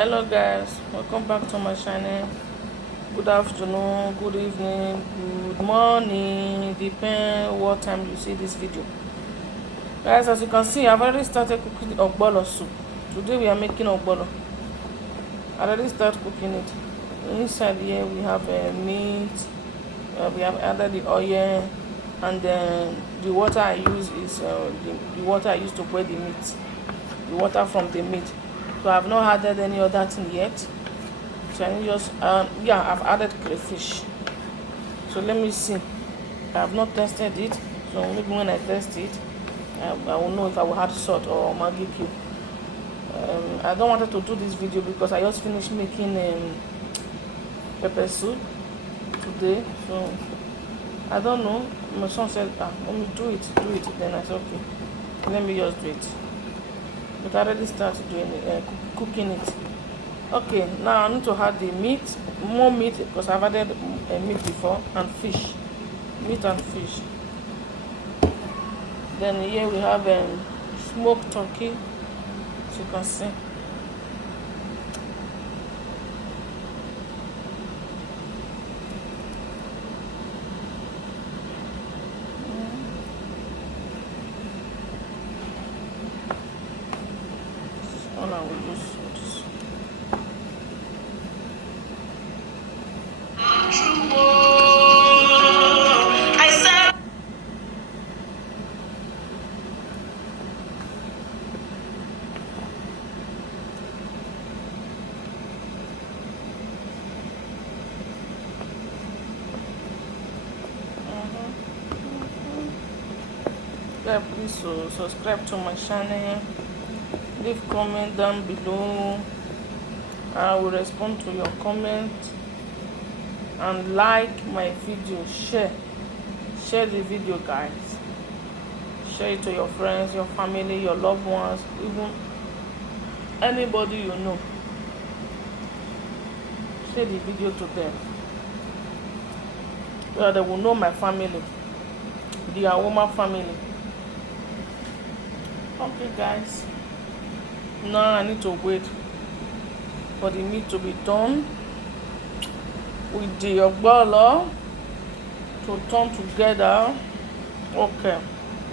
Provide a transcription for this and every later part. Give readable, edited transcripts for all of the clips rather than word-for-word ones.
Hello guys, welcome back to my channel. Good afternoon, good evening, good morning, depend what time you see this video. Guys, as you can see, I've already started cooking ogbolor soup. Today we are making ogbolor. I already started cooking it. Inside here we have meat, we have added the oil, and then the water I use is the water I use to boil the meat, the water from the meat. So I have not added any other thing yet. So I just yeah, I've added crayfish. So let me see. I have not tested it, so maybe when I test it, I will know if I will add salt or maggi cube. I don't wanted to do this video because I just finished making pepper soup today. So I don't know. My son said, let me do it. Then I said, okay, let me just do it. But I already started doing it, cooking it. Okay, now I need to add the meat, more meat, because I've added meat before, and fish, meat and fish. Then here we have smoked turkey, as you can see. All I will use this. Yeah, please subscribe to my channel, leave comment down below. I will respond to your comment, and like my video, share the video, guys. Share it to your friends, your family, your loved ones, even anybody you know. Share the video to them so that they will know my family, the Awoma family. Okay guys, now I need to wait for the meat to be done with the ogbolor to turn together. Okay,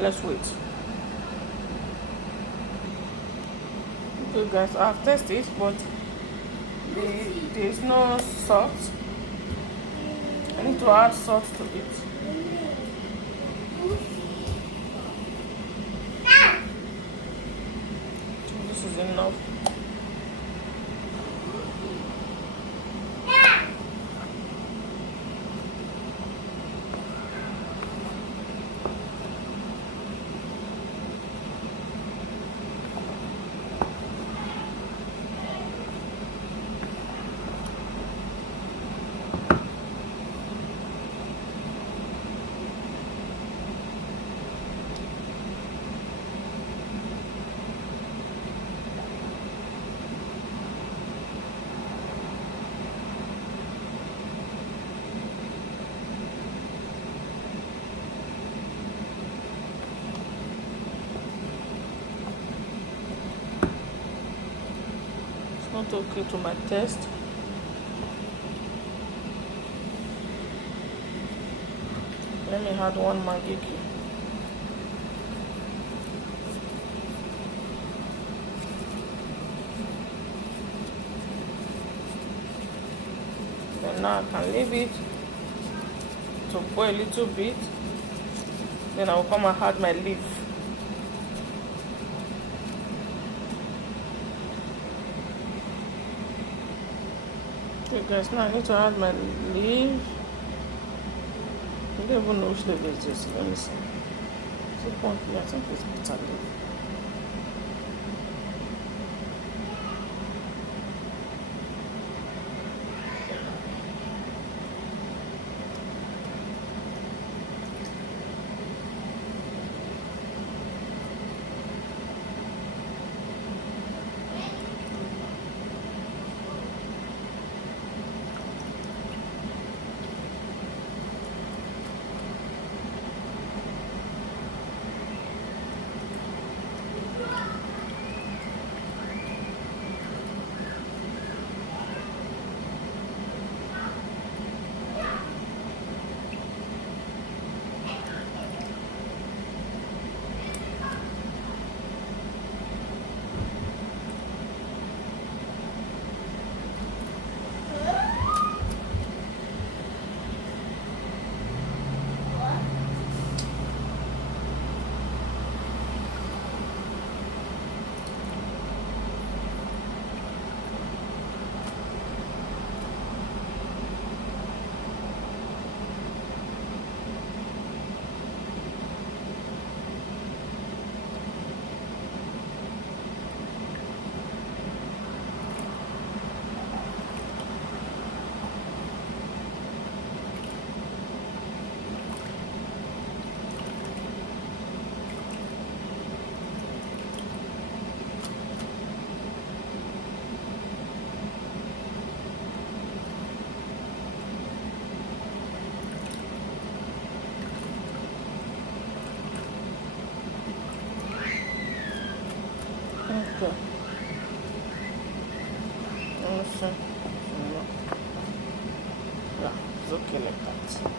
let's wait. Okay guys, I've tested, but there is no salt. I need to add salt to it. This is enough. Not okay to my taste. Let me add one maggi cube. Then now I can leave it to boil a little bit. Then I will come and add my leaf. Okay guys, now I need to add my leaf. I don't even know which leaf is this. Let me see. Is it one? I think it's bitter leaf. see. Yeah, it's okay like that.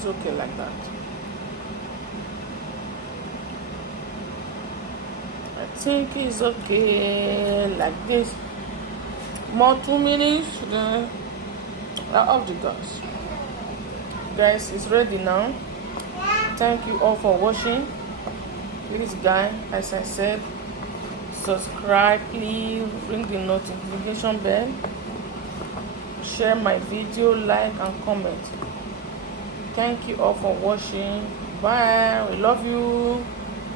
It's okay like that. I think it's okay like this. More 2 minutes, then I off the gas. Guys, it's ready now. Thank you all for watching. Please, guys, as I said, subscribe, please, ring the notification bell, share my video, like and comment. Thank you all for watching. Bye. We love you.